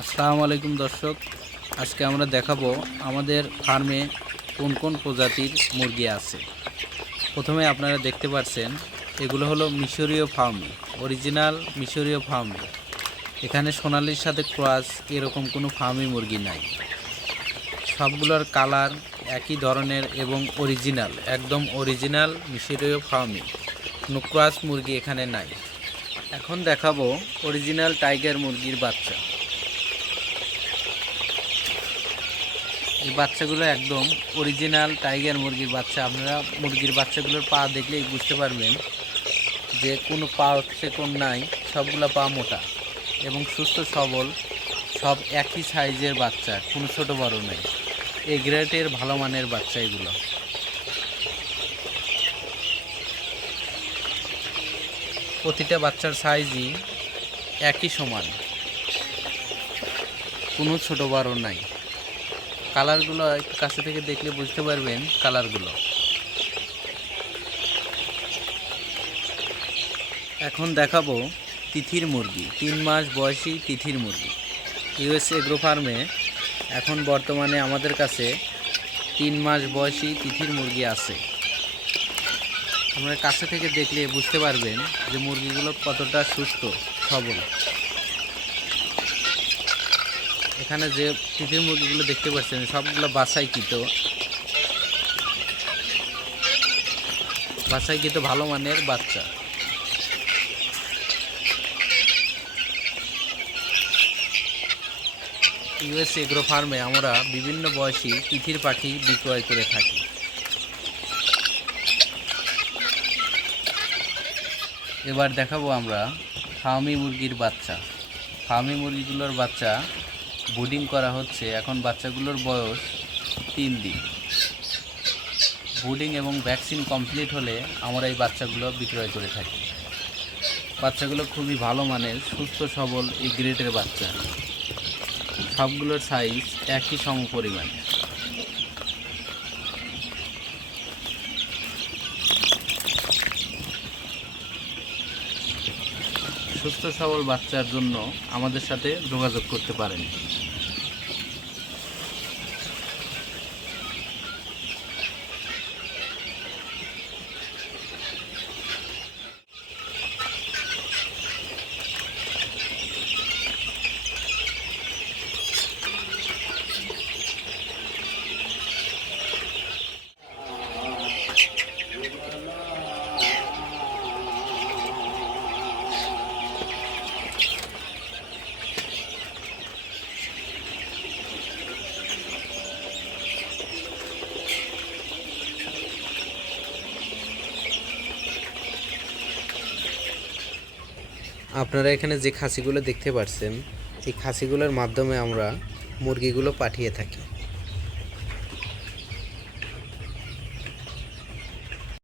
আসসালামু আলাইকুম দর্শক, আজকে আমরা দেখাবো আমাদের ফার্মে কোন কোন প্রজাতির মুরগি আছে। প্রথমে আপনারা দেখতে পাচ্ছেন এগুলো হলো মিশরীয় ফার্মি, অরিজিনাল মিশরীয় ফার্মি। এখানে সোনালির সাথে ক্রস এরকম কোনো ফার্মি মুরগি নাই। সবগুলোর কালার একই ধরনের এবং অরিজিনাল, একদম অরিজিনাল মিশরীয় ফার্মি। কোনো ক্রস মুরগি এখানে নাই। এখন দেখাবো অরিজিনাল টাইগার মুরগির বাচ্চা। এই বাচ্চাগুলো একদম অরিজিনাল টাইগার মুরগির বাচ্চা। আপনারা মুরগির বাচ্চাগুলোর পা দেখলেই বুঝতে পারবেন যে কোনো পা হচ্ছে কোন নাই, সবগুলো পা মোটা এবং সুস্থ, সবল, সব একই সাইজের বাচ্চা, কোনো ছোট, বড় নেই। এ গ্রেটের ভালো মানের বাচ্চা এগুলো। প্রতিটা বাচ্চার সাইজই একই সমান। কোনো ছোট, বড় নাই। কালারগুলো একটু কাছে থেকে দেখলে বুঝতে পারবেন কালারগুলো। এখন দেখাবো তিথির মুরগি, তিন মাস বয়সী তিথির মুরগি। ইউএস এগ্রো ফার্মে এখন বর্তমানে আমাদের কাছে তিন মাস বয়সী তিথির মুরগি আছে। আমরা কাছে থেকে দেখলে বুঝতে পারবেন যে মুরগিগুলো কতটা সুস্থ, সবল। এখানে যে তিতির মুরগিগুলো দেখতে পাচ্ছেন, সবগুলো বাসাইকৃত বাসাইকৃত ভালো মানের বাচ্চা। ইউএস এগ্রো ফার্মে আমরা বিভিন্ন বয়সী তিথির পাখি বিক্রয় করে থাকি। এবার দেখাবো আমরা ফার্মি মুরগির বাচ্চা। ফার্মি মুরগিগুলোর বাচ্চা বুডিং করা হচ্ছে এখন বাচ্চাগুলোর বয়স তিন দিন। বোর্ডিং এবং ভ্যাকসিন কমপ্লিট হলে আমরা এই বাচ্চাগুলো বিক্রয় করে থাকি। বাচ্চাগুলো খুবই ভালো মানের, সুস্থ, সবল, এই গ্রেটের বাচ্চা। সবগুলোর সাইজ একই সম পরিমাণে সুস্থ সবল বাচ্চার জন্য আমাদের সাথে যোগাযোগ করতে পারেন। আপনারা এখানে যে খাসিগুলো দেখতে পাচ্ছেন এই খাসিগুলোর মাধ্যমে আমরা মুরগিগুলো পাঠিয়ে থাকি।